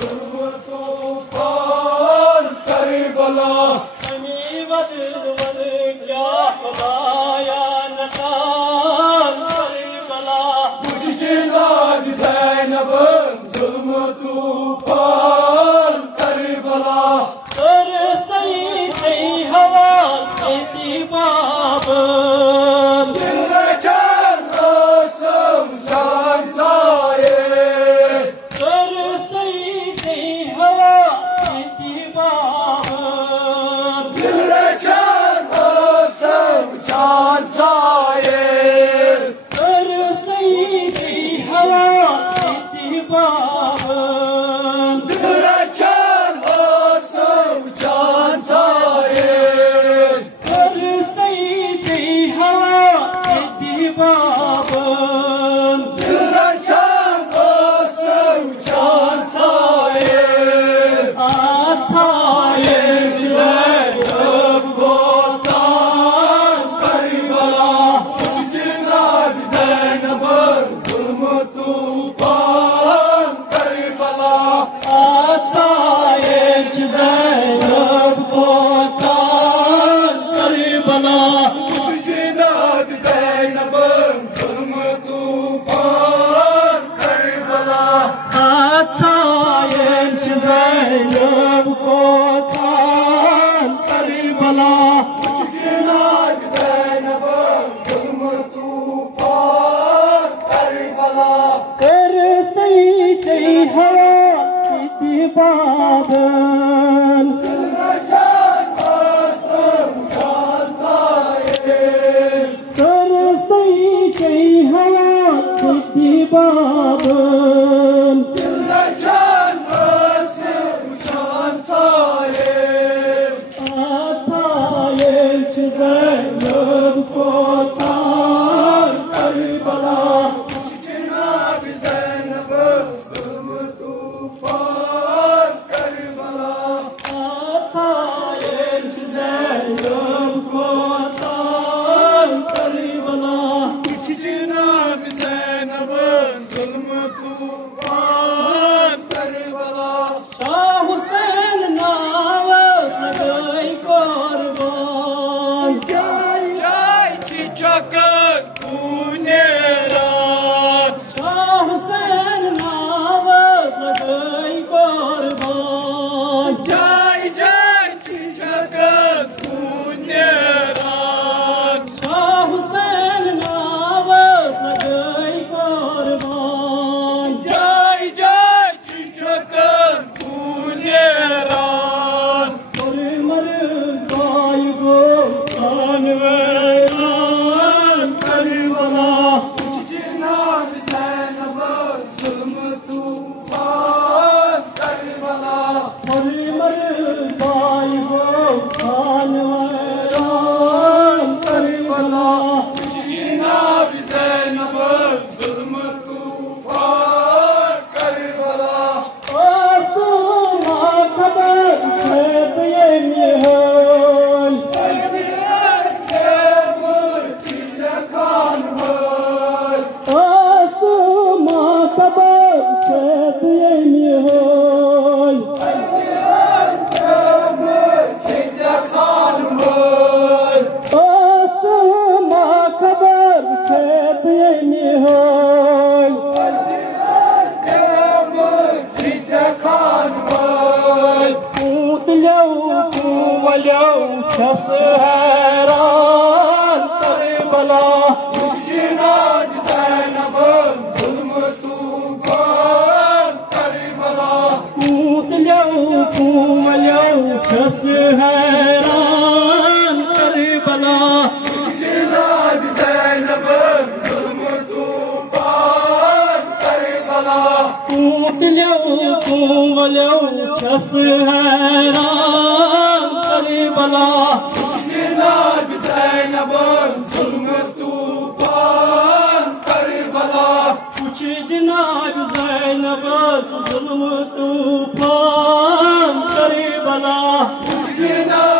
जुल्म तूफान करबला अमी वदल क्या खुदाया नतान करबला मुझ जनाब ज़ैनब जुल्म तूफान करबला कर सही गई हवा खेती बाब दिल रचन आसम जान जाए कर सही गई हवा खेती बाब दिल रचन आसम जान जाए कर सही गई हवा खेती बाब दिल रचन आसम जान जाए कर सही गई हवा खेती बाब दिल रचन आसम जान जाए आछाए ज़ैनब को तान करबला मुझ जनाब ज़ैनब जुल्म तूफान करबला आछाए ज़ैनब को तान करबला मुझ जनाब ज़ैनब जुल्म तूफान करबला आछाए ज़ैनब को तान करबला मुझ जनाब ज़ैनब जुल्म तूफान करबला कर सही गई हवा खेती बादल रचन आसम जान जाए कर सही गई हवा खेती बादल दिल रचन आसम जान जाए आछाए ज़ैनब को तान करबला मुझ जनाब ज़ैनब जुल्म तूफान करबला आछाए ज़ैनब को तान करबला मुझ जनाब ज़ैनब जुल्म तूफान करबला शाह हुसैन नावस लगई कुर्बान जाय चकत पुनेरा शाह हुसैन नावस लगई कुर्बान जाय चकत पुनेरा शाह हुसैन नावस लगई कुर्बान जाय चकत पुनेरा मर मर गाय गो खान वैरान करबला मुझ जनाब ज़ैनब जुल्म तूफान करबला मर मर गाय गो खान वैरान करबला मुझ जनाब ज़ैनब जुल्म तूफान करबला आसमा खबर खेत ये निहाल आसमा खबर खेत ये निहाल आसमा खबर खेत ये निहाल पूत वलो छस हैरान करबला पूत वलो छस हैरान करबला पूत वलो छस हैरान करबला जनाब ज़ैनब जुल्म तूफान करबला कुछ जनाब ज़ैनब जुल्म तूफान करबला जनाब